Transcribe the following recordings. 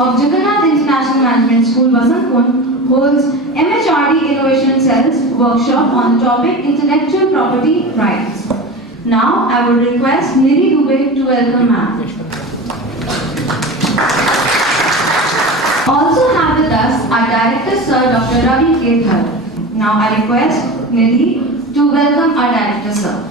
of Jagannath International Management School, Vasantpur, holds MHRD Innovation Cells workshop on the topic Intellectual Property Rights. Now, I would request Nidhi Dubey to welcome ma'am. Also have with us our Director Sir Dr. Ravi K. Dhar. Now, I request Nidhi to welcome our Director Sir.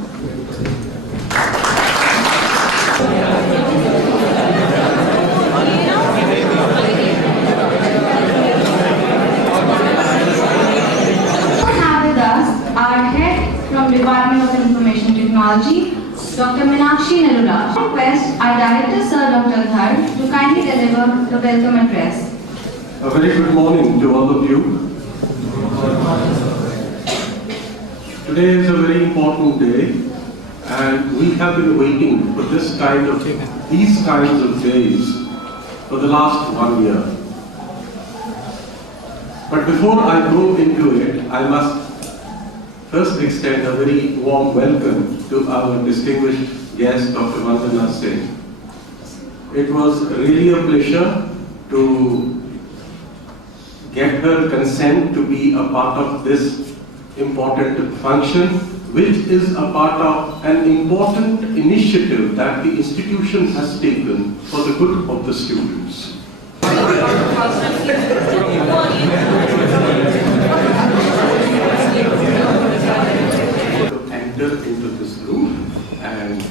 Department of Information Technology, Dr. Meenakshi Nerula. I request our Director Sir Dr. Dhar to kindly deliver the welcome address. A very good morning to all of you. Today is a very important day, and we have been waiting for these kinds of days for the last 1 year. But before I go into it, I must first extend a very warm welcome to our distinguished guest, Dr. Vandana Singh. It was really a pleasure to get her consent to be a part of this important function, which is a part of an important initiative that the institution has taken for the good of the students. Into this room, and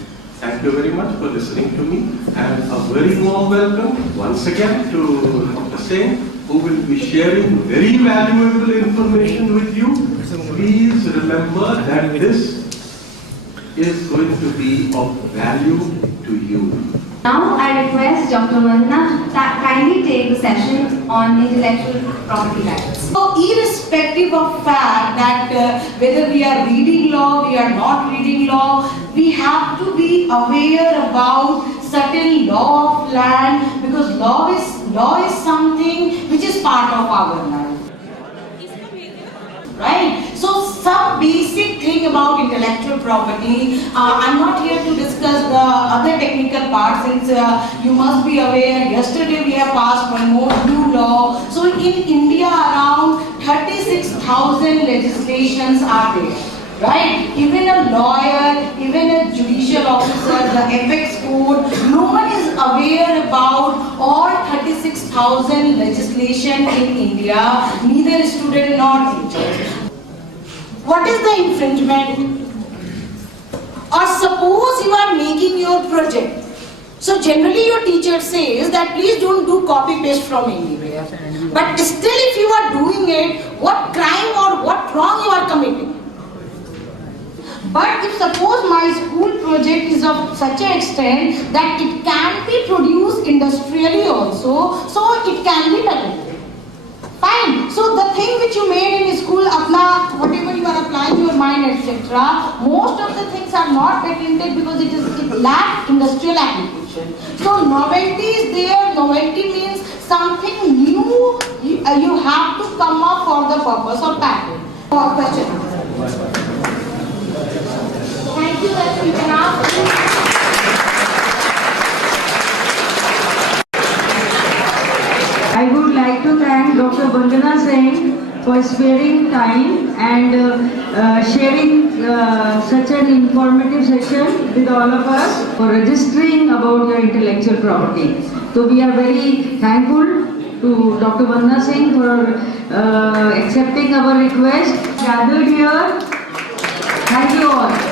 thank you very much for listening to me, and a very warm welcome once again to Dr. Singh, who will be sharing very valuable information with you. Please remember that this is going to be of value to you. Now I request Dr. Vandana to kindly take the session on intellectual property rights. So irrespective of fact that whether we are reading law, we are not reading law, we have to be aware about certain law of land, because law is something which is part of our life. Right? So some basic thing about intellectual property. I'm not here to discuss the other technical parts, since you must be aware, yesterday we have passed one more new law. So in India around 36,000 legislations are there. Right? Even a lawyer, even a judicial officer, the apex code, no one is aware about all 36,000 legislation in India, neither student nor teacher. What is the infringement? Or suppose you are making your project. So generally your teacher says that please don't do copy paste from anywhere. But still if you are doing it, what crime or what wrong you are committing? But if suppose my school project is of such an extent that it can be produced industrially also, so it can be patented. Fine. So the thing which you made in school, whatever you are applying your mind, etc., most of the things are not patented because it lacks industrial application. So novelty is there. Novelty means something new. You have to come up for the purpose of patent. Question. Thank you, that we can ask you. I would like to thank Dr. Vandana Singh for sparing time and sharing such an informative session with all of us, for registering about your intellectual property. So we are very thankful to Dr. Vandana Singh for accepting our request. Gathered here. Thank you all.